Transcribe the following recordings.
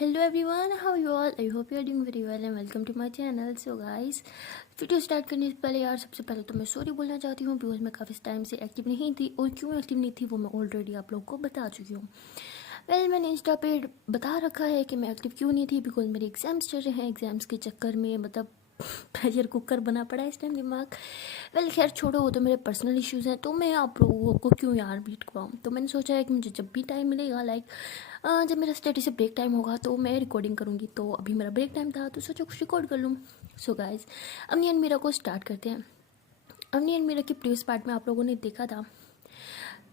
Hello everyone, how are you all? I hope you are doing very well and welcome to my channel. So guys, video start करने से पहले यार सबसे पहले तो मैं सॉरी बोलना चाहती हूँ बिकॉज मैं काफ़ी टाइम से एक्टिव नहीं थी और क्यों एक्टिव नहीं थी वो मैं ऑलरेडी आप लोगों को बता चुकी हूँ। मैंने इंस्टा पे बता रखा है कि मैं एक्टिव क्यों नहीं थी बिकॉज मेरे एग्जाम्स चल रहे हैं। एग्जाम्स के चक्कर में मतलब प्रेशर कुकर बना पड़ा है इस टाइम दिमाग। खैर छोड़ो, वो तो मेरे पर्सनल इश्यूज़ हैं, तो मैं आप लोगों को क्यों यार बीट करवाऊँ। तो मैंने सोचा है कि मुझे जब भी टाइम मिलेगा जब मेरा स्टडी से ब्रेक टाइम होगा तो मैं रिकॉर्डिंग करूँगी। तो अभी मेरा ब्रेक टाइम था तो सोचा कुछ रिकॉर्ड कर लूँ। So guys, Avni and Meera को स्टार्ट करते हैं। अवनी एंड मीरा के प्रीवियस पार्ट में आप लोगों ने देखा था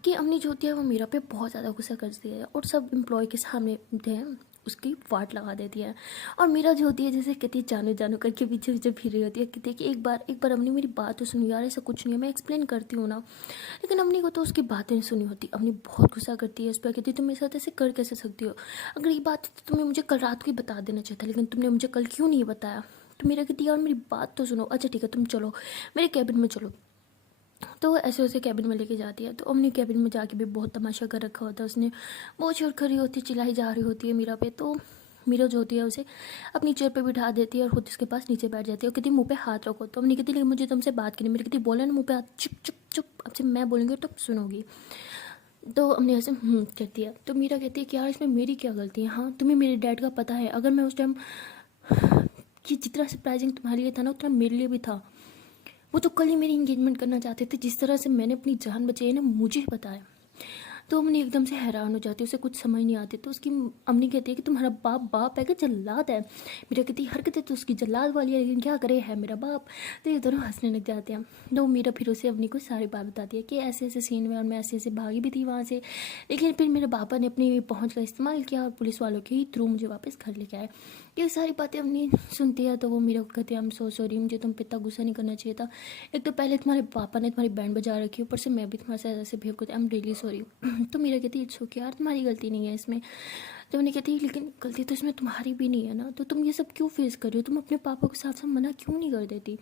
कि अवनी जो होती है वो मीरा पे बहुत ज़्यादा गुस्सा करती है और सब एम्प्लॉय के सामने थे उसकी वाट लगा देती है। और मीरा जो होती है जैसे कहती है जानू जानू करके पीछे पीछे फिर रही होती है, कहती है कि एक बार अवनी मेरी बात तो सुनो यार, ऐसा कुछ नहीं है, मैं एक्सप्लेन करती हूँ ना। लेकिन अवनी को तो उसकी बातें नहीं सुनी होती। अवनी बहुत गुस्सा करती है उस पर, कहती है तुम मेरे साथ ऐसे कर कैसे सकती हो, अगर ये बात तो तुम्हें मुझे कल रात को ही बता देना चाहिए था, लेकिन तुमने मुझे कल क्यों नहीं बताया। तो मेरा कहती है यार मेरी बात तो सुनो। अच्छा ठीक है तुम चलो मेरे कैबिन में चलो। तो ऐसे वैसे कैबिन में लेके जाती है। तो अवनी कैबिन में जाके भी बहुत तमाशा कर रखा होता है उसने। वो चोर खड़ी होती है, चिल्लाई जा रही होती है मीरा पे। तो मीरा जो होती है उसे अपनी चेयर पे बिठा देती है और खुद उसके पास नीचे बैठ जाती है और कहती मुंह पे हाथ रखो। तो अवनी कहती लेकिन मुझे तुमसे बात करनी। मेरी कहती बोले ना मुंह पे हाथ, चुप चुप चुप, अब से मैं बोलूँगी तो सुनोगी। तो अवनी ऐसे कहती है। तो मीरा कहती है कि यार इसमें मेरी क्या गलती है। हाँ तुम्हें मेरे डैड का पता है, अगर मैं उस टाइम कि जितना सरप्राइजिंग तुम्हारे लिए था ना उतना मेरे लिए भी था। वो तो कल ही मेरी इंगेजमेंट करना चाहते थे, जिस तरह से मैंने अपनी जान बचाई है ना मुझे पता है। तो अम्मी एकदम से हैरान हो जाती है, उसे कुछ समझ नहीं आती। तो उसकी अम्मी कहती है कि तुम्हारा बाप है कि जल्लाद है। मीरा कहती है हरकतें तो उसकी जल्लाद वाली है लेकिन क्या करे है मेरा बाप। तो ये दोनों हंसने लग जाते हैं। तो मीरा फिर उसे अम्मी को सारी बात बताती है कि ऐसे ऐसे सीन में और मैं ऐसे ऐसे भागी भी थी वहाँ से, लेकिन फिर मेरे पापा ने अपनी पहुँच का इस्तेमाल किया और पुलिस वालों के ही थ्रू मुझे वापस घर लेके आए। ये सारी बातें अम्मी सुनती है। तो वो मीरा को कहती है आई एम सो सॉरी, मुझे तुम पे इतना गुस्सा नहीं करना चाहिए था। एक तो पहले तुम्हारे पापा ने तुम्हारी बैंड बजा रखी, ऊपर से मैं भी तुम्हारे साथ ऐसे बिहेव करती, आई एम रियली सॉरी। तो मीरा कहती है इट्स ओके यार, तुम्हारी गलती नहीं है इसमें। तो मैंने कहती लेकिन गलती तो इसमें तुम्हारी भी नहीं है ना, तो तुम ये सब क्यों फेस कर रही हो, तुम अपने पापा को साफ साफ मना क्यों नहीं कर देती।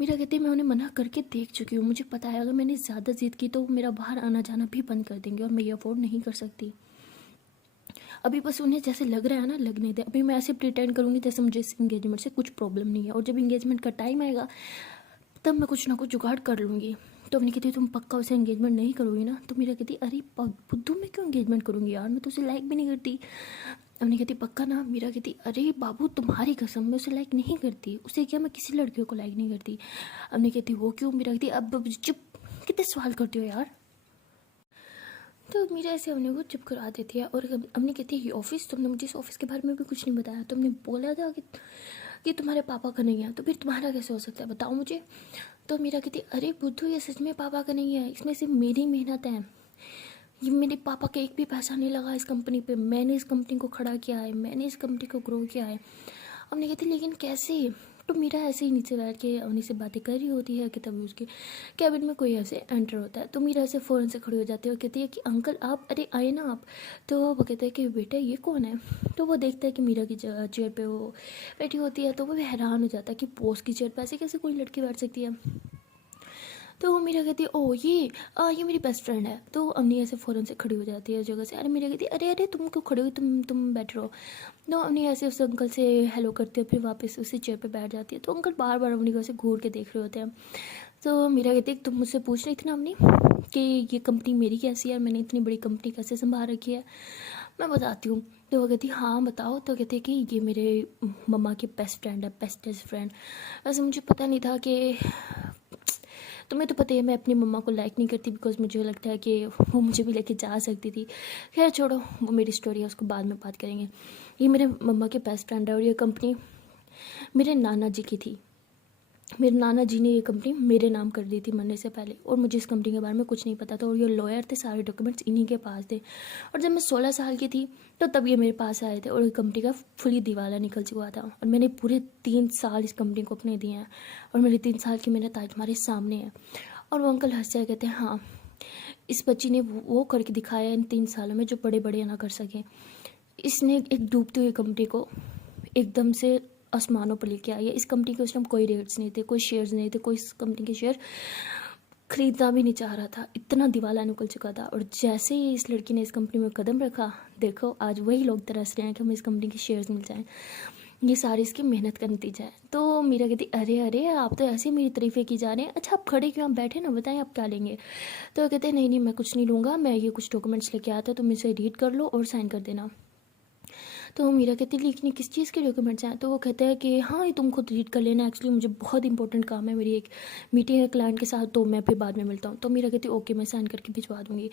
मीरा कहती है मैं उन्हें मना करके देख चुकी हूँ, मुझे पता है अगर मैंने ज़्यादा जिद की तो मेरा बाहर आना जाना भी बंद कर देंगे और मैं ये अफोर्ड नहीं कर सकती। अभी बस उन्हें जैसे लग रहा है ना लगने दे। अभी मैं ऐसे प्रिटेंड करूँगी जैसे मुझे इस इंगेजमेंट से कुछ प्रॉब्लम नहीं है, और जब इंगेजमेंट का टाइम आएगा तब मैं कुछ ना कुछ जुगाड़ कर लूँगी। तो अपनी कहती तुम पक्का उसे एंगेजमेंट नहीं करोगी ना। तो मेरा कहती अरे बुद्धू मैं क्यों एंगेजमेंट करूँगी यार, मैं तो उसे लाइक भी नहीं करती। अपनी कहती पक्का ना। मेरा कहती अरे बाबू तुम्हारी कसम, मैं उसे लाइक नहीं करती। उसे क्या मैं किसी लड़कियों को लाइक नहीं करती। अपनी कहती वो क्यों। मेरा कहती अब चुप, कितने सवाल करती हो यार। तो मीरा ऐसे अपने को चुप करा देती है और अपनी कहती है ये ऑफिस, तुमने मुझे इस ऑफिस के बारे में भी कुछ नहीं बताया। तुमने बोला था कि तुम्हारे पापा का नहीं है, तो फिर तुम्हारा कैसे हो सकता है बताओ मुझे। तो मीरा कहती अरे बुद्धू ये सच में पापा का नहीं है, इसमें सिर्फ मेरी मेहनत है। ये मेरे पापा का एक भी पैसा नहीं लगा इस कंपनी पे, मैंने इस कंपनी को खड़ा किया है, मैंने इस कंपनी को ग्रो किया है। हमने कहती लेकिन कैसे। तो मीरा ऐसे ही नीचे बैठ के उन्हीं से बातें कर रही होती है कि तभी उसके कैबिन में कोई ऐसे एंटर होता है। तो मीरा ऐसे फ़ौरन से खड़ी हो जाती है और कहती है कि अंकल आप, अरे आए ना आप। तो वो कहता है कि बेटा ये कौन है। तो वो देखता है कि मीरा की चेयर पे वो बैठी होती है। तो वो हैरान हो जाता है कि बॉस की चेयर पर ऐसे कैसे कोई लड़की बैठ सकती है। तो वो मीरा कहती है ओ ये मेरी बेस्ट फ्रेंड है। तो अवनी ऐसे फ़ौरन से खड़ी हो जाती है जगह से। अरे मीरा कहती है अरे अरे तुम क्यों खड़ी हुई, तुम बैठ रहो। तो अवनी ऐसे उस अंकल से हेलो करती है, फिर वापस उसी चेयर पे बैठ जाती है। तो अंकल बार बार अवनी को ऐसे घूर के देख रहे होते हैं। तो मीरा कहती है तुम मुझसे पूछ रही थी ना अवनी कि ये कंपनी मेरी कैसी है, मैंने इतनी बड़ी कंपनी कैसे संभाल रखी है, मैं बताती हूँ। तो वो कहती हाँ बताओ। तो कहती है कि ये मेरे मम्मा की बेस्ट फ्रेंड है, बेस्टेस्ट फ्रेंड। वैसे मुझे पता नहीं था कि, तुम्हें तो पता है मैं अपनी मम्मा को लाइक नहीं करती बिकॉज मुझे लगता है कि वो मुझे भी लेके जा सकती थी। खैर छोड़ो, वो मेरी स्टोरी है, उसको बाद में बात करेंगे। ये मेरे मम्मा के बेस्ट फ्रेंड है और ये कंपनी मेरे नाना जी की थी। मेरे नाना जी ने ये कंपनी मेरे नाम कर दी थी मरने से पहले, और मुझे इस कंपनी के बारे में कुछ नहीं पता था। और ये लॉयर थे, सारे डॉक्यूमेंट्स इन्हीं के पास थे। और जब मैं 16 साल की थी तो तब ये मेरे पास आए थे और ये कंपनी का फुली दिवाला निकल चुका था। और मैंने पूरे 3 साल इस कंपनी को अपने दिए हैं और मेरी 3 साल की मेहनत आज तुम्हारे सामने है। और वो अंकल हंस जाए, कहते हैं हाँ इस बच्ची ने वो करके दिखाया इन 3 सालों में जो बड़े बड़े ना कर सकें। इसने एक डूबती हुई कंपनी को एकदम से आसमानों पर लेके आई है। इस कंपनी के उस टाइम कोई रेट्स नहीं थे, कोई शेयर्स नहीं थे, कोई इस कंपनी के शेयर खरीदना भी नहीं चाह रहा था, इतना दिवाला निकल चुका था। और जैसे ही इस लड़की ने इस कंपनी में कदम रखा, देखो आज वही लोग तरस रहे हैं कि हमें इस कंपनी के शेयर्स मिल जाएं। ये सारी इसकी मेहनत का नतीजा है। तो मीरा कहती अरे अरे आप तो ऐसे ही मेरी तारीफ़ें की जा रहे हैं, अच्छा आप खड़े क्यों, आप बैठे ना, बताएं आप क्या लेंगे। तो वो कहते हैं नहीं नहीं मैं कुछ नहीं लूँगा, मैं ये कुछ डॉक्यूमेंट्स लेके आता, तुम इसे रीड कर लो और साइन कर देना। तो मीरा कहती है लेकिन किस चीज़ के डॉक्यूमेंट्स हैं। तो वो कहते हैं कि हाँ ये तुम खुद रीड कर लेना, एक्चुअली मुझे बहुत इंपॉर्टेंट काम है, मेरी एक मीटिंग है क्लाइंट के साथ, तो मैं फिर बाद में मिलता हूँ। तो मीरा कहती है ओके मैं साइन करके भिजवा दूँगी।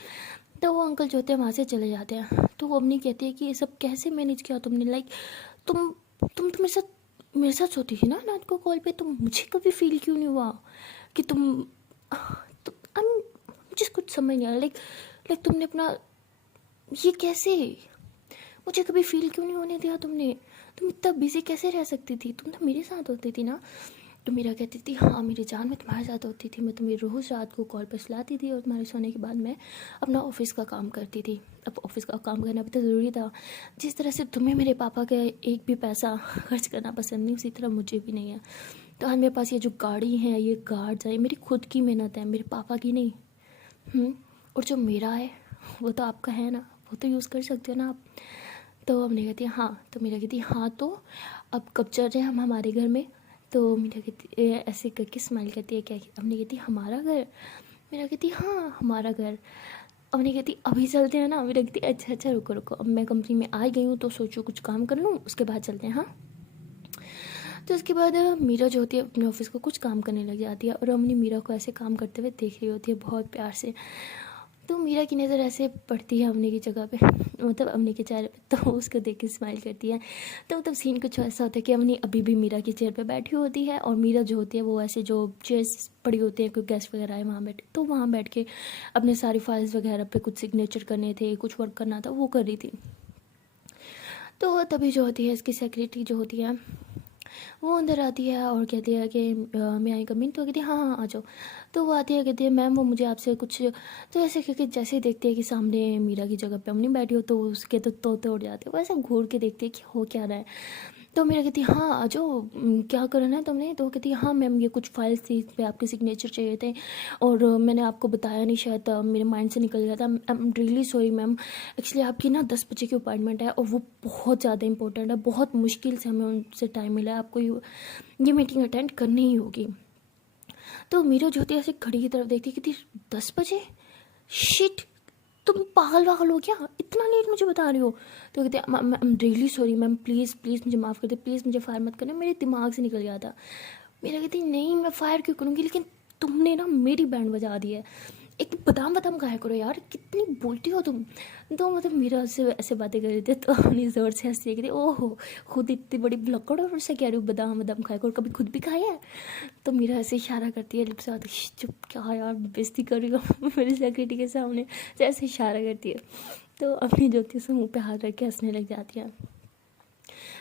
तो वो अंकल जो होते हैं वहाँ से चले जाते हैं। तो वो अपनी कहती है कि ये सब कैसे मैनेज किया तुमने, लाइक तुम तो मेरे साथ सोती थी ना रात को कॉल पे, तो मुझे कभी फील क्यों नहीं हुआ कि मुझे कुछ समझ नहीं आया, लाइक तुमने अपना ये कैसे, मुझे कभी फील क्यों नहीं होने दिया तुमने, तुम इतना बिजी कैसे रह सकती थी, तुम तो मेरे साथ होती थी ना। तो मेरा कहती थी हाँ मेरी जान मैं तुम्हारे साथ होती थी, मैं तुम्हें रोज़ रात को कॉल पर सुलाती थी और तुम्हारे सोने के बाद मैं अपना ऑफिस का काम करती थी। अब ऑफिस का काम करना भी तो ज़रूरी था, जिस तरह से तुम्हें मेरे पापा का एक भी पैसा खर्च करना पसंद नहीं, उसी तरह मुझे भी नहीं है। तो आज मेरे पास ये जो गाड़ी है, ये गार्ड्स है, मेरी खुद की मेहनत है, मेरे पापा की नहीं। और जो मेरा है वो तो आपका है ना, वो तो यूज़ कर सकते हो ना आप। तो हमने कहती है हाँ, तो मेरा कहती है हाँ तो अब कब चल रहे हैं हम हमारे घर में। तो मेरा कहती ऐसे करके स्माइल करती है क्या, हमने कहती हमारा घर, मेरा कहती हाँ हमारा घर। हमने कहती अभी चलते हैं ना, मेरा कहती अच्छा अच्छा रुको रुको, अब मैं कंपनी में आ गई हूँ तो सोचो कुछ काम कर लूँ उसके बाद चलते हैं। हाँ तो उसके बाद मीरा जो होती है अपने ऑफिस को कुछ काम करने लग जाती है और अमनी मीरा को ऐसे काम करते हुए देख रही होती है बहुत प्यार से। तो मीरा की नज़र ऐसे पड़ती है अमनी की जगह पे, मतलब अमनी के चेहरे पे, तो उसको देख के स्माइल करती है। तो मतलब सीन कुछ ऐसा होता है कि अमनी अभी भी मीरा की चेयर पे बैठी होती है और मीरा जो होती है वो ऐसे जो चेयर्स पड़ी होती है, कोई गेस्ट वगैरह आए वहाँ बैठे, तो वहाँ बैठ के अपने सारी फाइल्स वगैरह पे कुछ सिग्नेचर करने थे, कुछ वर्क करना था, वो कर रही थी। तो तभी जो होती है इसकी सेक्रेटरी जो होती है वो अंदर आती है और कहती है कि मैं आई कम इन। तो कहती है हाँ हाँ आ जाओ। तो वो आती है कहती है मैम वो मुझे आपसे कुछ, तो ऐसे क्योंकि जैसे ही देखते हैं कि सामने मीरा की जगह पे अमनी बैठी हो तो उसके तो तोते उड़ जाते हैं, वो ऐसे घूर के देखते हैं कि हो क्या रहा है। तो मेरा कहती है हाँ आ जाओ, क्या करना है तुमने। तो वो कहती है हाँ मैम ये कुछ फाइल्स थी, इस पर आपके सिग्नेचर चाहिए थे और मैंने आपको बताया नहीं, शायद मेरे माइंड से निकल गया था, I am really sorry ma'am, actually आपकी ना 10 बजे की अपॉइंटमेंट है और वो बहुत ज़्यादा इंपॉर्टेंट है, बहुत मुश्किल से हमें उनसे टाइम मिला है, आपको ये मीटिंग अटेंड करनी ही होगी। तो मीरा जो होती है ऐसे घड़ी की तरफ देखती है, कहती 10 बजे, शिट तुम पागल वागल हो क्या, इतना लेट मुझे बता रही हो। तो कहते हैं I am really sorry ma'am, please please मुझे माफ़ कर दे, प्लीज़ मुझे फायर मत करना, मेरे दिमाग से निकल गया था। मेरा कहती नहीं मैं फायर क्यों करूँगी, लेकिन तुमने ना मेरी बैंड बजा दी है, एक तो बादाम बादाम खाया करो यार, कितनी बोलती हो तुम। तो मतलब मीरा से ऐसे बातें कर रहे थे तो अपनी ज़ोर से हंसी है कि ओहो खुद इतनी बड़ी भुलक्कड़ और उससे कह रही हूँ बादाम बादाम खाया करो, कभी खुद भी खाया है। तो मीरा ऐसे इशारा करती है लिप्स आती, चुप क्या यार बेइज्जती कर रही हो मेरी सेक्रेटरी के सामने, तो ऐसे इशारा करती है। तो अपनी ज्योति से मुँह पे हाथ रख के हंसने लग जाती है।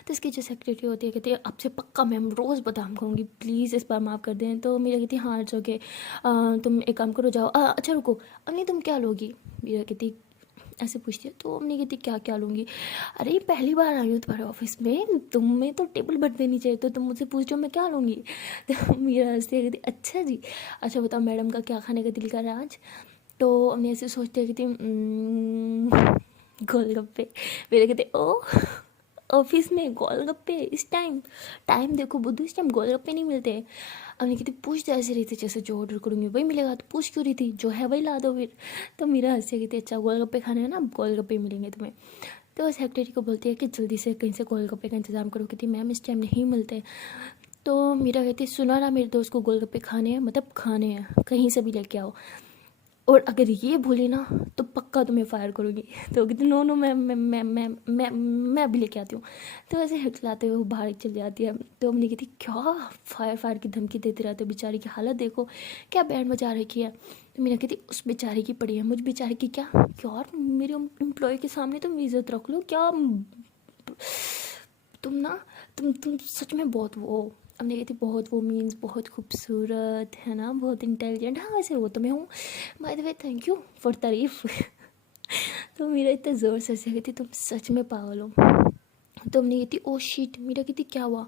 तो इसकी जो सेक्रेटरी होती है कहती है आपसे पक्का मैम रोज़ बादाम खाऊंगी, प्लीज़ इस बार माफ़ कर दें। तो मीरा कहती है हाँ इट्स ओके, तुम एक काम करो जाओ, अच्छा रुको अम्मी तुम क्या लोगी। मीरा कहती ऐसे पूछती है। तो अम्मी कहती क्या क्या लूँगी, अरे पहली बार आई हूँ तुम्हारे ऑफिस में, तुम्हें तो टेबल भर देनी चाहिए, तो तुम मुझसे पूछ रहे हो मैं क्या लूँगी। तो मीरा हंसती है कहती अच्छा जी, अच्छा बताओ मैडम का क्या खाने का दिल कर रहा है आज। तो अम्मी ऐसे सोचती है कहती गोलगप्पे। मेरे कहते ओ ऑफिस में गोलगप्पे इस टाइम, टाइम देखो बुद्धू इस टाइम गोलगप्पे नहीं मिलते। अब नहीं कहती पूछ ऐसे रही थी जैसे जो ऑर्डर करूँगी वही मिलेगा, तो पूछ क्यों रही थी, जो है वही ला दो फिर। तो मेरा हंसी कहती अच्छा गोलगप्पे खाने हैं ना, गोलगप्पे मिलेंगे तुम्हें। तो सेक्रेटरी को बोलती है कि जल्दी से कहीं से गोलगप्पे का इंतज़ाम करो, कहती मैम इस टाइम नहीं मिलते। तो मेरा कहती सुना ना मेरे दोस्त को गोलगप्पे खाने हैं, मतलब खाने हैं, कहीं से भी लेके आओ, और अगर ये भूली ना तो पक्का तुम्हें फायर करूँगी। तो कहती नो नो मैं अभी लेके आती हूँ। तो ऐसे हिचलाते हुए वो बाहर चल जाती है। तो हमने कहती क्या फायर फायर की धमकी देते रहते हो, बेचारी की हालत देखो क्या बैंड बजा रखी है। तो मैंने कहती उस बेचारी की पड़ी है, मुझ बेचारी की क्या, यार मेरे एम्प्लॉय के सामने तुम इज्जत रख लो क्या, तुम ना तुम सच में बहुत वो। हमने कहती बहुत वो मीन्स बहुत खूबसूरत है ना, बहुत इंटेलिजेंट, हाँ वैसे वो तो मैं हूँ, by the way thank you for तारीफ। तो मेरा इतना ज़ोर से हंसी कहती तुम सच में पागल हो। तो हमने कहती ओ शीट, मीरा कहती क्या हुआ?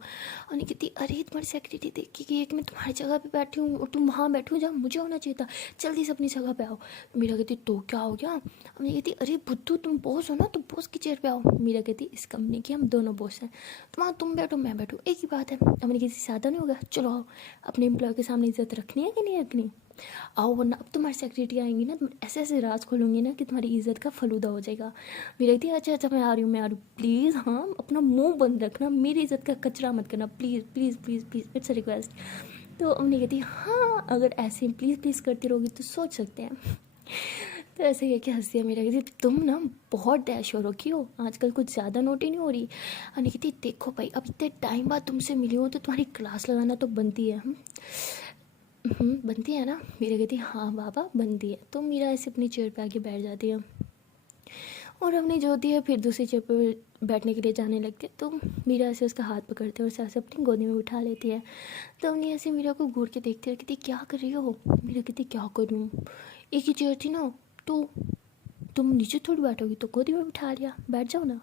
हमने कहती अरे तुम्हारी सेक्रेटरी देखी कि एक मैं तुम्हारी जगह पे बैठी हूँ और तुम वहाँ बैठी हो जहाँ मुझे होना चाहिए था, जल्दी से अपनी जगह पे आओ। मीरा कहती तो क्या हो गया? हमने कहती अरे बुद्धू तुम बॉस हो ना, तो बॉस की चेयर पे आओ। मीरा कहती इस कंपनी की हम दोनों बॉस हैं, तो वहाँ तुम बैठो मैं बैठूँ एक ही बात है। हमने किसी ज़्यादा नहीं होगा, चलो आओ, अपने एम्प्लॉय के सामने इज्जत रखनी है कि नहीं रखनी, आओ, वरना अब तुम्हारी सेक्रेटरी आएंगी ना, तुम ऐसे ऐसे राज खोलूंगी ना कि तुम्हारी इज्जत का फलूदा हो जाएगा। मेरी थी अच्छा अच्छा मैं आ रही हूँ, मैं आ रही हूँ, प्लीज़ हाँ अपना मुंह बंद रखना, मेरी इज्जत का कचरा मत करना, please please please please, it's a request. तो हमने कहती हाँ अगर ऐसे प्लीज़ प्लीज़ करती रहोगी तो सोच सकते हैं। तो ऐसे कह के हंसी है। मेरा कहती तुम ना बहुत डैश हो रखी हो आजकल, कुछ ज़्यादा नोटी नहीं हो रही। अने कहती देखो भाई अब इतने टाइम बाद तुमसे मिली हूँ तो तुम्हारी क्लास लगाना तो बनती है। बनती है ना? मीरा कहती हाँ बाबा बनती है। तो मीरा ऐसे अपनी चेयर पे आके बैठ जाती है और हमने जो होती है फिर दूसरी चेयर पे बैठने के लिए जाने लगती है। तो मीरा ऐसे उसका हाथ पकड़ते है और ऐसे अपनी गोदी में उठा लेती है। तो हमने ऐसे मीरा को घूर के देखते हैं, कहती क्या कर रही हो? मीरा कहती क्या करूँ, एक ही चेयर थी ना, तो तुम नीचे थोड़ी बैठोगी, तो गोदी में बिठा लिया, बैठ जाओ ना।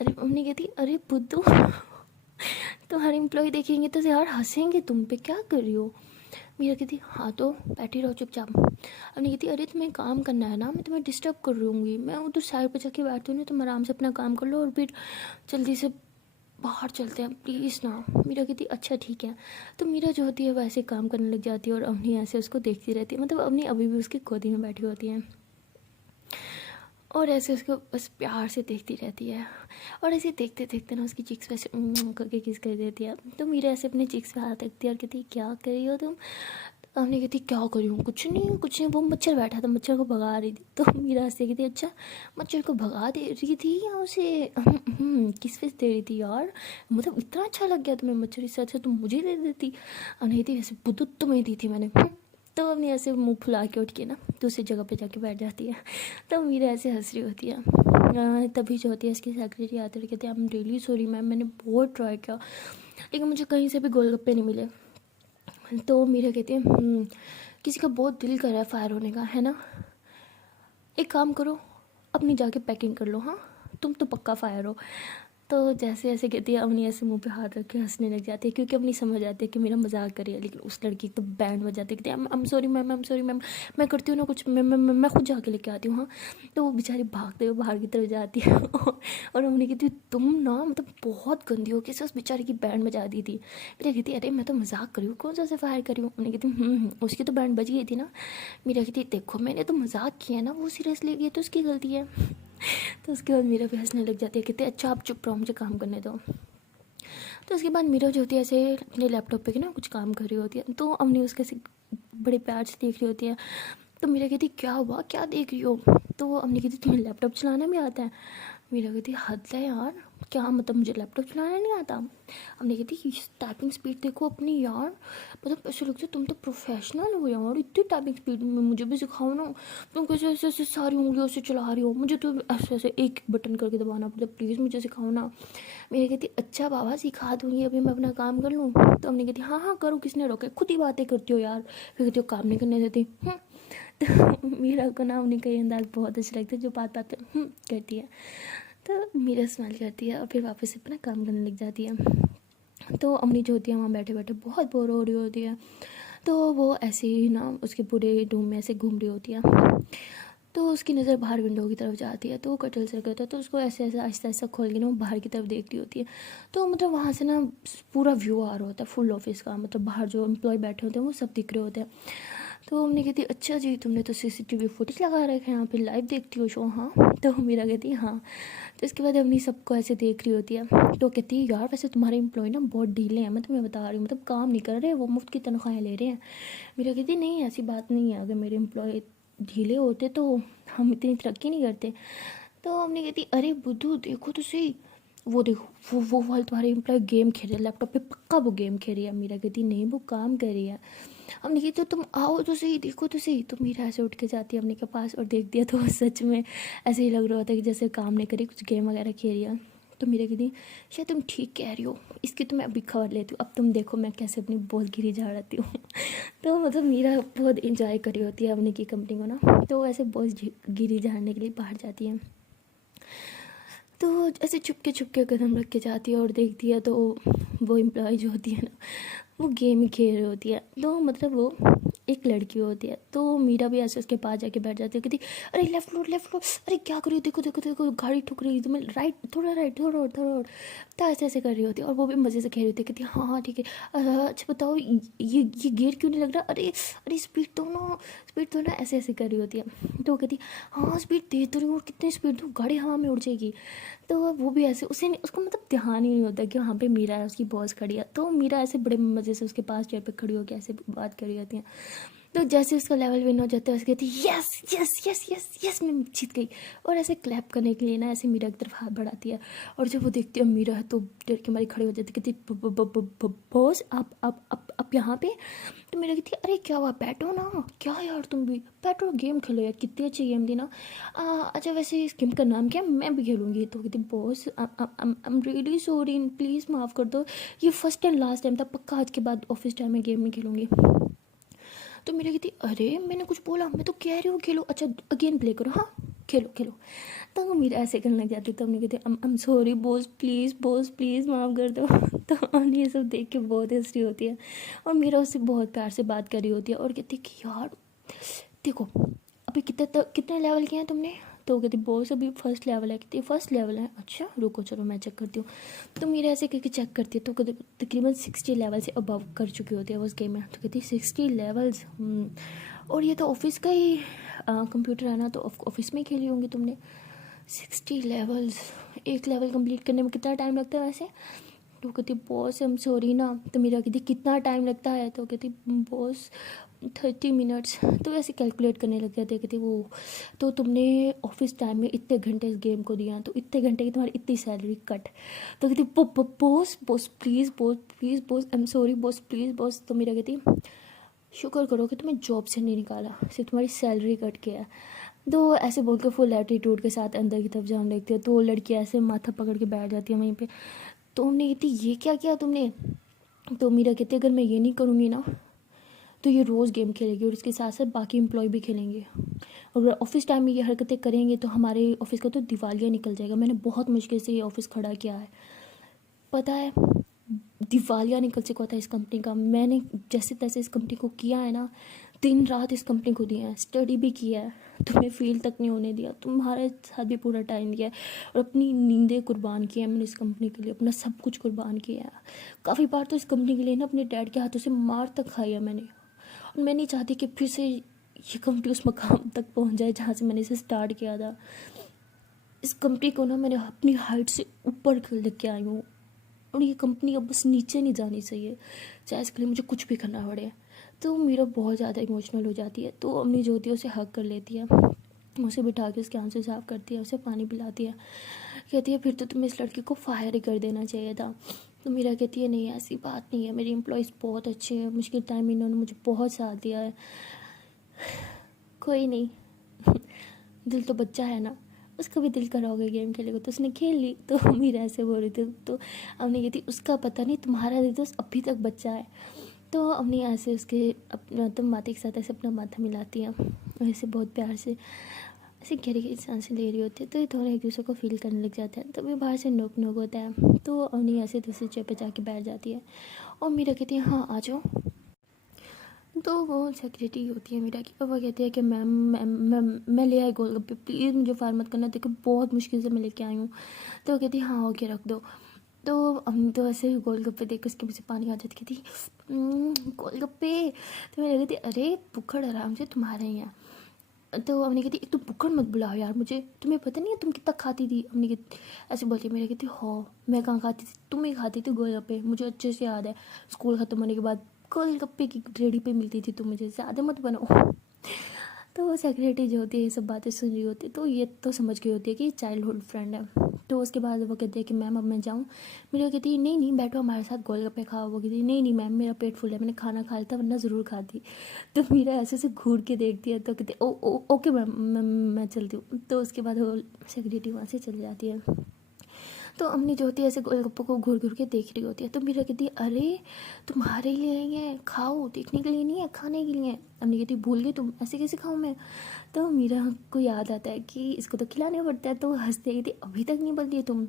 अरे मम्मी कहती अरे बुद्धू तुम्हारे एम्प्लॉय देखेंगे तो यार हंसेंगे तुम पे, क्या कर रही हो? मीरा कहती हाँ तो बैठी रहो चुपचाप। अब नहीं कहती अरे तुम्हें काम करना है ना, मैं तुम्हें डिस्टर्ब कर रही हूँगी, मैं उधर साइड पे जाके बैठती हूँ ना, तुम आराम से अपना काम कर लो और फिर जल्दी से बाहर चलते हैं प्लीज़ ना। मीरा कहती अच्छा ठीक है। तो मीरा जो होती है वो ऐसे काम करने लग जाती है और अवनी ऐसे उसको देखती रहती है, मतलब अवनी अभी भी उसकी गोदी में बैठी होती है और ऐसे उसको बस प्यार से देखती रहती है। और ऐसे देखते देखते ना उसकी चिक्स पे ऐसे करके किस कर देती है। तो मीरा ऐसे अपने चिक्स पे हाथ रखती है और कहती क्या कर रही हो तुम? तो हमने कहती क्या कर रही हूँ, कुछ नहीं कुछ नहीं, वो मच्छर बैठा था, मच्छर को भगा रही थी। तो मीरा हंस कहती अच्छा मच्छर को भगा दे रही थी या उसे किस पे दे रही थी यार, मतलब इतना अच्छा लग गया तुम्हें मच्छर, इससे अच्छा तुम मुझे दे देती। नहीं थी वैसे बुद्धू तुम्हें दी थी मैंने। तो अपनी ऐसे मुंह फुला के उठ के ना दूसरी जगह पे जाके बैठ जाती है। तो मीरा ऐसे हंस रही होती है। तभी जो होती है इसकी सेक्रेटरी आती है, कहती है I am really sorry ma'am, मैंने बहुत ट्राई किया लेकिन मुझे कहीं से भी गोलगप्पे नहीं मिले। तो मीरा कहती है किसी का बहुत दिल कर रहा है फायर होने का, है ना? एक काम करो अपनी जाके पैकिंग कर लो, हाँ तुम तो पक्का फायर हो। तो जैसे ऐसे कहती है अवनी ऐसे मुंह पे हाथ रख के हंसने लग जाती है, क्योंकि अवनी समझ आती है कि मेरा मजाक कर रही है। लेकिन उस लड़की तो बैंड बजाती है, कहती है I am sorry ma'am, I am sorry ma'am, मैं करती हूँ ना कुछ, मैं खुद जाके लेके आती हूँ हाँ। तो वो बेचारी भागते हुए बाहर की तरफ जाती है और अवनी कहती है तुम ना मतलब बहुत गंदी हो, कैसे उस बेचारी की बैंड बजा दी थी। मेरा कहती अरे मैं तो मजाक करी हूँ, कौन सा से फायर करी हूँ? उन्हें कहती उसकी तो बैंड बज गई थी ना। मेरा कहती देखो मैंने तो मजाक किया ना, वो सीरियस ले गई तो उसकी गलती है। तो उसके बाद मीरा भी हंसने लग जाती है, कहते अच्छा आप चुप रहो मुझे काम करने दो। तो उसके बाद मीरा जो होती है ऐसे अपने लैपटॉप पे ना कुछ काम कर रही होती है, तो अवनी उसके से बड़े प्यार से देख रही होती है। तो मीरा कहती क्या हुआ क्या देख रही हो? तो अवनी कहती तुम्हें लैपटॉप चलाना भी आता है? मीरा कहती हद है यार, क्या मतलब मुझे लैपटॉप चलाना नहीं आता? हमने कहती टाइपिंग स्पीड देखो अपनी यार, मतलब ऐसे लगता है तुम तो प्रोफेशनल हो यार, इतनी टाइपिंग स्पीड में मुझे भी सिखाओ ना, तुम कैसे ऐसे ऐसे सारी उंगलियों से चला रही हो, मुझे तो ऐसे ऐसे एक बटन करके दबाना पड़ता है, प्लीज़ मुझे सिखाओ ना। मेरी कहती अच्छा बाबा सिखा दूँगी, अभी मैं अपना काम कर लूँ। तो हमने कहती हाँ हाँ करो, किसने रोके, खुद ही बातें करती हो यार, फिर कहती हो काम नहीं करने देती। तो मीरा को ना उन्हीं का ये अंदाज बहुत अच्छा लगता है, जो बात बात पे करती है। तो मीरा स्माइल करती है और फिर वापस अपना काम करने लग जाती है। तो अम्मी जो होती है वहाँ बैठे बैठे बहुत बोर हो रही होती है, तो वो ऐसे ही ना उसके पूरे रूम में ऐसे घूम रही होती है। तो उसकी नज़र बाहर विंडो की तरफ जाती है, तो वो कटल से करता है, तो उसको ऐसे ऐसे आहिस्ता आहिस्ता खोल के ना वो बाहर की तरफ देखती होती है। तो मतलब वहाँ से ना पूरा व्यू आ रहा होता है फुल ऑफिस का, मतलब बाहर जो एम्प्लॉय बैठे होते हैं वो सब दिख रहे होते हैं। तो हमने कहती अच्छा जी तुमने तो सीसीटीवी फुटेज लगा रखे हैं यहाँ पे, लाइव देखती हो शो? हाँ। तो मीरा कहती हाँ। तो इसके बाद अपनी सबको ऐसे देख रही होती है। तो कहती है यार वैसे तुम्हारे एम्प्लॉय ना बहुत ढीले हैं, मैं तुम्हें बता रही हूँ, मतलब काम नहीं कर रहे, वो मुफ्त की तनख्वाहें ले रहे हैं। मीरा कहती नहीं ऐसी बात नहीं है, अगर मेरे एम्प्लॉय ढीले होते तो हम इतनी तरक्की नहीं करते। तो हमने कहती अरे बुद्धू देखो तो सही, वो देखो वो वाले तुम्हारे एम्प्लॉय गेम खेल रहे हैं लैपटॉप पे, पक्का वो गेम खेल रही है। मीरा कहती नहीं वो काम कर रही है। हमने कही तो तुम आओ तो सही, देखो तो सही। तो मीरा ऐसे उठ के जाती है हमने के पास और देख दिया, तो वो सच में ऐसे ही लग रहा होता है कि जैसे काम नहीं करी, कुछ गेम वगैरह खेल रही है। तो मीरा कहती शायद तुम ठीक कह रही हो, इसकी तो मैं अभी खबर लेती हूँ, अब तुम देखो मैं कैसे अपनी बॉसगिरी झाड़ती हूँ। तो मतलब मीरा बहुत इंजॉय करी होती है अपनी की कंपनी को ना, तो ऐसे बॉसगिरी झाड़ने के लिए बाहर जाती है। तो ऐसे छुपके कदम रख के जाती है और देखती है तो वो एम्प्लॉय जो होती है ना, वो गेम ही खेल रही होती है। तो मतलब वो एक लड़की होती है। तो मीरा भी ऐसे उसके पास जाके बैठ जाती है, कहती अरे लेफ्ट लो, अरे क्या कर रही हो, देखो गाड़ी ठुक रही है तुम्हें, राइट थोड़ा रोड। तो ऐसे कर रही होती है और वो भी मज़े से खेल रही होती है। कहती हाँ ठीक है, अच्छा बताओ ये गेयर क्यों नहीं लग रहा, अरे स्पीड तो ना, ऐसे कर रही होती है। तो वो कहती हाँ स्पीड दे तो रही हूँ, और कितनी स्पीड दूँ, गाड़ी हवा में उड़ जाएगी। तो वो भी ऐसे उसे उसको मतलब ध्यान ही नहीं होता कि वहाँ पे मीरा है, उसकी बॉस खड़ी है। तो मीरा ऐसे बड़े मज़े से उसके पास चेयर पे खड़ी होकर ऐसे बात कर रही होती है। तो जैसे उसका लेवल विन हो जाता है, उसके कहती यस मैं जीत गई। और ऐसे क्लैप करने के लिए ना ऐसे मीरा की तरफ हाथ बढ़ाती है। और जब वो देखती है मीरा है तो डर के मारी खड़ी हो जाती है, कहती बॉस आप यहाँ पे। तो मेरा कहती है अरे क्या हुआ, बैठो ना, क्या यार तुम भी बैठो, गेम खेलो यार, कितनी अच्छी गेम थी ना। अच्छा वैसे इस गेम का नाम क्या है, मैं भी खेलूंगी। तो कहती boss I am really sorry, please माफ़ कर दो, ये फर्स्ट एंड लास्ट टाइम था, पक्का आज के बाद ऑफिस टाइम में गेम में खेलूंगी। तो मेरी कहती अरे मैंने कुछ बोला, मैं तो कह रही हूँ खेलो, अच्छा अगेन प्ले करो, हाँ खेलो। तो मेरा ऐसे करने लग जाती, तो हमने कहती I am sorry boss please माफ़ कर दो। तो हम ये सब देख के बहुत हंसी होती है। और मेरा उससे बहुत प्यार से बात कर रही होती है और कहती कि यार देखो अभी कितने लेवल किए हैं तुमने। तो वो कहती बॉस अभी फर्स्ट लेवल है। कहती फर्स्ट लेवल है, अच्छा रुको चलो मैं चेक करती हूँ। तो मेरे ऐसे करके चेक करती है, तो तकरीबन 60 लेवल से अबव कर चुकी होती है उस गेम में। तो कहती 60 लेवल्स, और ये तो ऑफिस का ही कंप्यूटर है ना, तो ऑफिस में ही खेली होंगी तुमने। 60 लेवल्स, एक लेवल कंप्लीट करने में कितना टाइम लगता है वैसे। तो कहती बॉस आई एम सॉरी ना। तो मेरा कहती कितना टाइम लगता है। तो कहती बॉस 30 मिनट्स। तो ऐसे कैलकुलेट करने लग जाते। कहती वो तो तुमने ऑफिस टाइम में इतने घंटे इस गेम को दिया, तो इतने घंटे की तुम्हारी इतनी सैलरी कट। तो कहती boss please boss I am sorry boss please boss. तो मेरा कहती शुक्र करो कि तुम्हें जॉब से नहीं निकाला, सिर्फ तुम्हारी सैलरी कट किया। तो ऐसे बोल के फुल एटीट्यूड के साथ अंदर की तरफ जाने लगती है। तो वो लड़की ऐसे माथा पकड़ के बैठ जाती है वहीं पे। तो हमने कहती ये क्या किया तुमने। तो मीरा कहती अगर मैं ये नहीं करूँगी ना तो ये रोज़ गेम खेलेगी और इसके साथ साथ बाकी एम्प्लॉय भी खेलेंगे। अगर ऑफिस टाइम में ये हरकतें करेंगे तो हमारे ऑफिस का तो दिवालिया निकल जाएगा। मैंने बहुत मुश्किल से ये ऑफिस खड़ा किया है, पता है, दिवालिया निकल चुका था इस कंपनी का। मैंने जैसे तैसे इस कंपनी को किया है ना, दिन रात इस कंपनी को दिया है, स्टडी भी किया है, तुम्हें फील तक नहीं होने दिया, तुम्हारे साथ भी पूरा टाइम दिया है, और अपनी नींदें कुर्बान की है मैंने इस कंपनी के लिए, अपना सब कुछ कुर्बान किया है। काफ़ी बार तो इस कंपनी के लिए ना अपने डैड के हाथों से मार तक खाई है मैंने। और मैं नहीं चाहती कि फिर से ये कंपनी उस मकाम तक पहुंच जाए जहाँ से मैंने इसे स्टार्ट किया था। इस कंपनी को ना मैंने अपनी हाइट से ऊपर लेके आई हूँ, और ये कंपनी अब बस नीचे नहीं जानी चाहिए, चाहे इसके लिए मुझे कुछ भी करना पड़े। तो मीरा बहुत ज़्यादा इमोशनल हो जाती है। तो अम्मी जो होती है उसे हक कर लेती है, उसे बिठा के उसके आंसू साफ करती है, उसे पानी पिलाती है। कहती है फिर तो तुम्हें इस लड़की को फायर ही कर देना चाहिए था। तो मीरा कहती है नहीं ऐसी बात नहीं है, मेरी एम्प्लॉयज़ बहुत अच्छे हैं, मुश्किल टाइम में इन्होंने मुझे बहुत साथ दिया है। कोई नहीं, दिल तो बच्चा है ना, उसका भी दिल करा होगा गेम खेलेगा तो उसने खेल ली। तो मीरा ऐसे बोल रही थी। तो हमने ये थी उसका पता नहीं, तुम्हारा दिल तो अभी तक बच्चा है। तो हमने ऐसे उसके अपना तो माथे के साथ ऐसे अपना माथा मिलाती है, ऐसे बहुत प्यार से ऐसे गहरी गहरी सांसें ले रही होती है। तो ये दोनों एक दूसरे को फील करने लग जाते हैं। तभी बाहर से नोक नोक होता है। तो अवनी ऐसे दूसरी चेयर पे जाके बैठ जाती है और मीरा कहती है हाँ आ जाओ। तो वो सेक्रेटरी होती है मीरा की, और वो कहती है कि मैं ले आई गोलगप्पे, प्लीज़ मुझे फार मत करना, देखो बहुत मुश्किल से मैं लेके आई हूँ। तो वो कहती है हाँ ओके रख दो। तो हम तो ऐसे गोलगप्पे देख उसके मुझे पानी आ जाती, कहती गोलगप्पे। तो मैं कहती अरे भुक्खड़ आराम से तुम्हारे ही हैं। तो हमने कहती एक तो भुक्खड़ मत बुलाओ यार मुझे, तुम्हें पता नहीं है तुम कितना खाती थी। हमने कहती ऐसे बोलती मेरे कहती हो मैं कहाँ खाती थी, तुम ही खाती थी गोलगप्पे, मुझे अच्छे से याद है। स्कूल ख़त्म होने के बाद गोलगप्पे की रेडी पे मिलती थी, तो मुझे ज़्यादा मत बनाओ। तो वो सेक्रेटरी जो होती है ये सब बातें सुन रही होती है, तो ये तो समझ गई होती है कि चाइल्डहुड फ्रेंड है। तो उसके बाद वो कहते हैं कि मैम अब मैं जाऊँ। मेरा कहती है नहीं बैठो हमारे साथ गोलगप्पे खाओ। वो कहती नहीं मैम मेरा पेट फुल है, मैंने खाना खा लिया था वरना ज़रूर खाती। तो मेरा ऐसे से घूर के देखती है, तो कहती ओके मैम मैं चलती हूँ। तो उसके बाद वो सेक्रेटरी वहाँ से चली जाती है। तो अम्मी जो होती है ऐसे गोलगप्पों को घूर घूर के देख रही होती है। तो मीरा कहती है अरे तुम्हारे लिए नहीं है, खाओ, देखने के लिए नहीं है, खाने के लिए है। अम्मी कहती भूल गई तुम, ऐसे कैसे खाऊं मैं। तो मीरा को याद आता है कि इसको तो खिलाना पड़ता है, तो हंसते कहती अभी तक नहीं बदली तुम।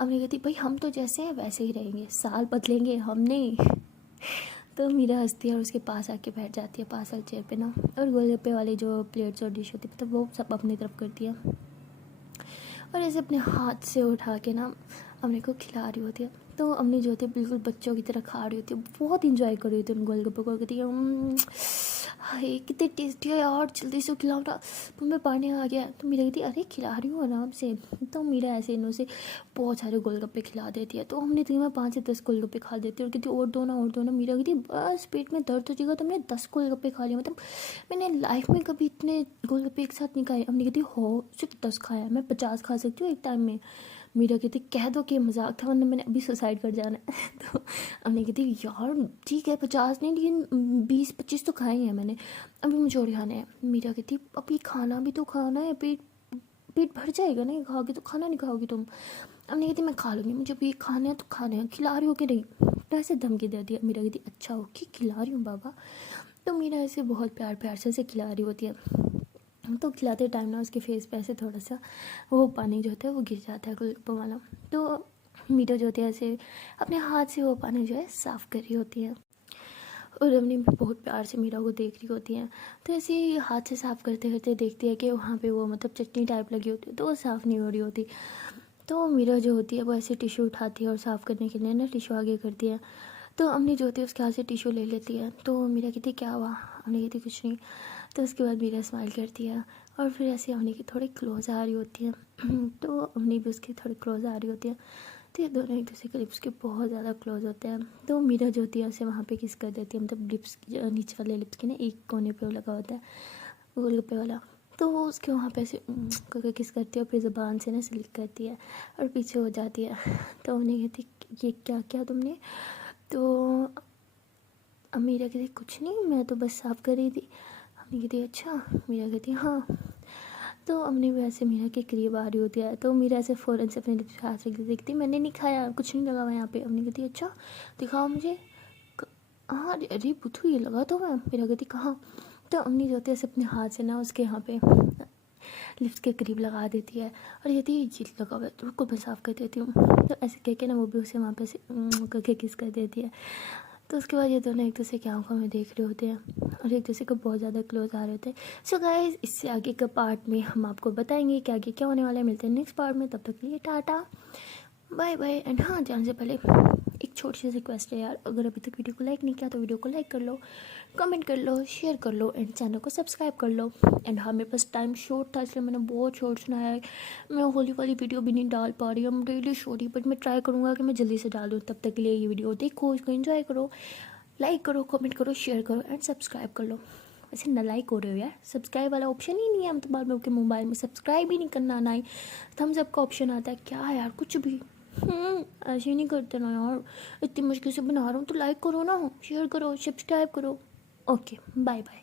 अम्मी कहती भाई हम तो जैसे हैं वैसे ही रहेंगे, साल बदलेंगे हम नहीं। तो मीरा हंसती है और उसके पास आके बैठ जाती है पास वाली चेयर पे ना, और गोलगप्पे वाली जो प्लेट्स और डिश होती है मतलब वो सब अपनी तरफ करती है और ऐसे अपने हाथ से उठा के ना अम्मी को खिला रही होती है। तो अम्मी जो होती है बिल्कुल बच्चों की तरह खा रही होती है, बहुत इंजॉय कर रही होती है उन गोलगप्पों को। कहती है हाय कितने टेस्टी है यार, जल्दी से खिलाओ ना, मुँह में पानी आ गया। तो मीरा कहती अरे खिला रही हूँ आराम से। तो मीरा ऐसे इन्हों से बहुत सारे गोलगप्पे खिला देती है। तो हमने दिन में 5 से 10 गोलगप्पे खा देती है और कहती और दो ना, और दो ना। मीरा कहती बस पेट में दर्द हो जाएगा, तुमने 10 गोलगप्पे खा लिए, मतलब मैंने लाइफ में कभी इतने गोलगप्पे एक साथ नहीं खाए। हमने कहती हो सिर्फ 10 खाया, मैं 50 खा सकती हूँ एक टाइम में। मीरा कहती कह दो कि मजाक था वरना मैंने अभी सुसाइड कर जाना है। तो हमने कहती यार ठीक है 50 नहीं लेकिन 20-25 तो खाए हैं मैंने, अभी मुझे और खाने हैं। मीरा कहती अभी खाना भी तो खाना है, पेट पेट भर जाएगा नहीं खाओगी तो, खाना नहीं खाओगी तुम। हमने कहती मैं खा लूँगी, मुझे अभी खाने हैं तो खाने हैं, खिला रही हो कि नहीं। तो ऐसे धमकी दे दिया। मीरा कहती अच्छा ओके खिला रही हूँ बाबा। तो मीरा ऐसे बहुत प्यार प्यार से ऐसे खिला रही होती है। तो खिलाते टाइम ना उसके फेस पे ऐसे थोड़ा सा वो पानी जो होता है वो गिर जाता है गोलगप्पे वाला। तो मीरा जो होती है ऐसे अपने हाथ से वो पानी जो है साफ़ कर रही होती है और अम्मी भी बहुत प्यार से मीरा को देख रही होती हैं। तो ऐसे ही हाथ से साफ़ करते करते देखती है कि वहाँ पे वो मतलब चटनी टाइप लगी होती है तो वो साफ़ नहीं हो रही होती। तो मीरा जो होती है वो ऐसे टिश्यू उठाती है और साफ़ करने के लिए ना टिश्यू आगे करती है। तो अम्मी जो होती है उसके हाथ से टिश्यू ले लेती है। तो मीरा कहती क्या हुआ। अम्मी कहती कुछ नहीं। तो उसके बाद मीरा स्माइल करती है और फिर ऐसे अम्मी की थोड़ी क्लोज आ रही होती है। तो अम्मी भी उसकी थोड़ी क्लोज आ रही होती है। तो ये दोनों एक दूसरे के लिप्स के बहुत ज़्यादा क्लोज होते हैं। तो मीरा जो होती है उसे वहाँ पे किस कर देती है, मतलब लिप्स नीचे वाले लिप्स के ना एक कोने पे लगा होता है गोलगप्पे वाला। तो वो उसके वहाँ पे ऐसे करके किस करती है और फिर ज़बान से ना सिलिक करती है और पीछे हो जाती है। तो उन्हें कहती ये क्या किया तुमने। तो मीरा कहती कुछ नहीं, मैं तो बस साफ़ कर रही थी। अम्मी कहती अच्छा। मीरा कहती हाँ। तो अम्मी भी ऐसे मीरा के करीब आ रही होती है। तो मीरा ऐसे फ़ौरन से अपने लिप्स पे हाथ रख देखती मैंने नहीं खाया, कुछ नहीं लगा हुआ यहाँ पे। अम्मी कहती अच्छा दिखाओ मुझे। हाँ अरे बुद्धू ये लगा तो मैं। मीरा कहती कहाँ। तो अम्मी जो होती है ऐसे अपने हाथ से ना उसके यहाँ पे लिप्स के करीब लगा देती है और कहती है ये लगा हुआ है तो बिल्कुल मैं साफ़ कर देती हूँ। तो ऐसे कह के ना वो भी उसे वहाँ पे से करके किस कर देती है। तो उसके बाद ये दोनों एक दूसरे की आंखों में देख रहे होते हैं और एक दूसरे को बहुत ज़्यादा क्लोज आ रहे होते हैं। सो गाइस इससे आगे के पार्ट में हम आपको बताएंगे कि आगे क्या होने वाला है। मिलते हैं नेक्स्ट पार्ट में, तब तक के लिए टाटा बाय बाय। एंड हाँ जाने से पहले एक छोटी सी रिक्वेस्ट है यार, अगर अभी तक वीडियो को लाइक नहीं किया तो वीडियो को लाइक कर लो, कमेंट कर लो, शेयर कर लो एंड चैनल को सब्सक्राइब कर लो। एंड हाँ मेरे पास टाइम शॉर्ट था इसलिए मैंने बहुत शॉर्ट्स बनाया है, मैं होली वाली वीडियो भी नहीं डाल पा रही हूँ, रियली सॉरी, बट मैं ट्राई करूँगा कि मैं जल्दी से डाल दूँ। तब तक के लिए ये वीडियो देखो, इसको एंजॉय करो, लाइक करो, कमेंट करो, शेयर करो एंड सब्सक्राइब कर लो। वैसे नालायक हो रहे हो यार, सब्सक्राइब वाला ऑप्शन ही नहीं है, मतलब बाद में आपके मोबाइल में सब्सक्राइब ही नहीं करना आना ही, थम्स अप का ऑप्शन आता है क्या यार कुछ भी। ऐसे ही नहीं करते ना यार, इतनी मुश्किल से बना रहा हूँ तो लाइक करो ना, शेयर करो, सब्सक्राइब करो। Okay bye bye.